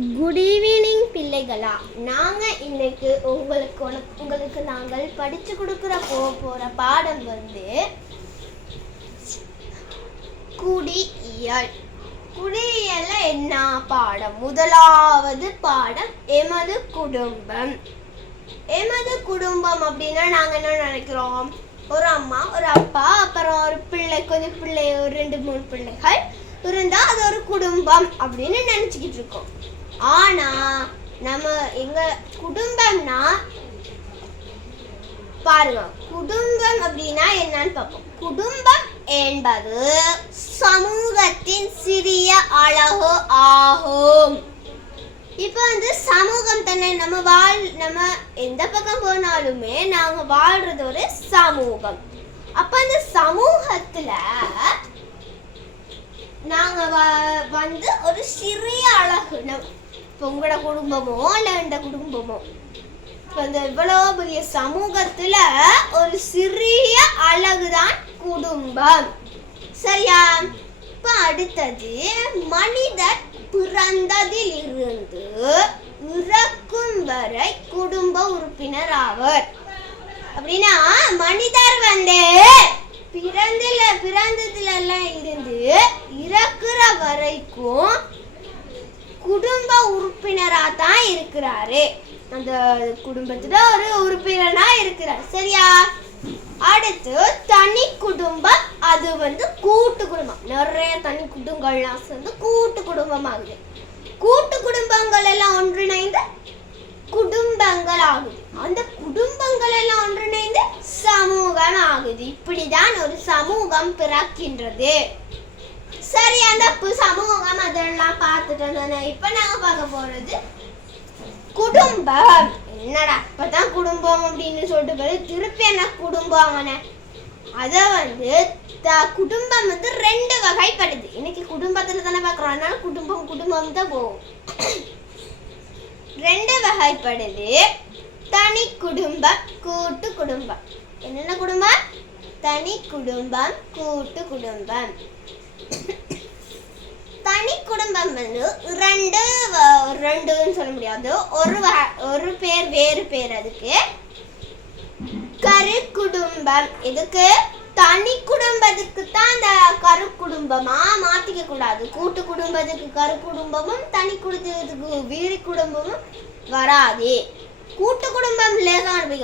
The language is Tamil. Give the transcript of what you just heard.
குட் ஈவினிங் பிள்ளைகளா. நாங்கள் இன்னைக்கு உங்களுக்கு உங்களுக்கு நாங்கள் படித்து கொடுக்குற போக போகிற பாடம் வந்து குடியியல். குடியியல்ல என்ன பாடம்? முதலாவது பாடம் எமது குடும்பம். எமது குடும்பம் அப்படின்னா நாங்கள் என்ன நினைக்கிறோம்? ஒரு அம்மா ஒரு அப்பா அப்புறம் ஒரு பிள்ளை கொஞ்சம் பிள்ளை ஒரு ரெண்டு மூணு பிள்ளைகள் இருந்தா அது ஒரு குடும்பம் அப்படின்னு நினச்சிக்கிட்டு இருக்கோம். ஆனா நம்ம எங்க குடும்பம்னா பாருங்க குடும்பம் அப்படின்னா என்னன்னு பார்ப்போம். குடும்பம் என்பது சமூகத்தின் சிறிய அழகு ஆகும். இப்போ வந்து சமூகம் தானே நம்ம வாழ் நம்ம எந்த பக்கம் போனாலுமே நாங்க வாழ்றது ஒரு சமூகம். அப்ப அந்த சமூகத்துல நாங்க வ- வந்து ஒரு சிறிய அழகு நம் இப்போ உங்களோட குடும்பமோ இல்லை இந்த குடும்பமோ. இப்போ இந்த இவ்வளோ பெரிய சமூகத்தில் ஒரு சிறிய அழகுதான் குடும்பம். சரியா? இப்போ அடுத்தது மனிதர் பிறந்ததில் இருந்து இறக்கும் வரை குடும்ப உறுப்பினர் ஆவர். அப்படின்னா மனிதர் வந்து பிறந்தல பிறந்ததுல எல்லாம் இருந்து இறக்குற வரைக்கும் உறுப்பினராக உறுப்பினரா தான் இருக்கிறாரு. அந்த குடும்பத்துல ஒரு உறுப்பினரா இருக்கிறார். சரியா? அடுத்து தனி குடும்பம் அது வந்து கூட்டு குடும்பம். நிறைய தனி குடும்பங்கள்லாம் சேர்ந்து கூட்டு குடும்பம் ஆகுது கூட்டு குடும்பங்கள் எல்லாம் ஒன்றிணைந்து குடும்பங்கள் ஆகுது. அந்த குடும்பங்கள் எல்லாம் ஒன்றிணைந்து சமூகம் ஆகுது. இப்படிதான் ஒரு சமூகம் பிறக்கின்றது. சரியா? சமூகம் அதெல்லாம் பார்த்துட்டு தானே இப்ப நாங்க பார்க்க போறது குடும்பம். என்னடா இப்பதான் குடும்பம் அப்படின்னு சொல்லிட்டு போய் திருப்பி என்ன குடும்பம் அத வந்து த குடும்பம் வந்து ரெண்டு வகைப்படுது. இன்னைக்கு குடும்பத்துல தானே பார்க்குறோம். அதனால குடும்பம் குடும்பம் தான் போகும். ரெண்டு வகைப்படுது. தனி குடும்பம் கூட்டு குடும்பம். என்னென்ன குடும்பம்? தனி குடும்பம் கூட்டு குடும்பம். தனி குடும்பம் வந்து ரெண்டு ரெண்டுன்னு சொல்ல முடியாது. ஒரு ஒரு பேர் வேறு பேர் அதுக்கு. கரு குடும்பம் இதுக்கு தனி குடும்பத்துக்கு தான் அந்த கரு குடும்பமா மாத்திக்க கூடாது. கூட்டு குடும்பத்துக்கு கரு குடும்பமும் தனி குடும்பத்துக்கு வீடு குடும்பமும் வராது. கூட்டு குடும்பம் லேசான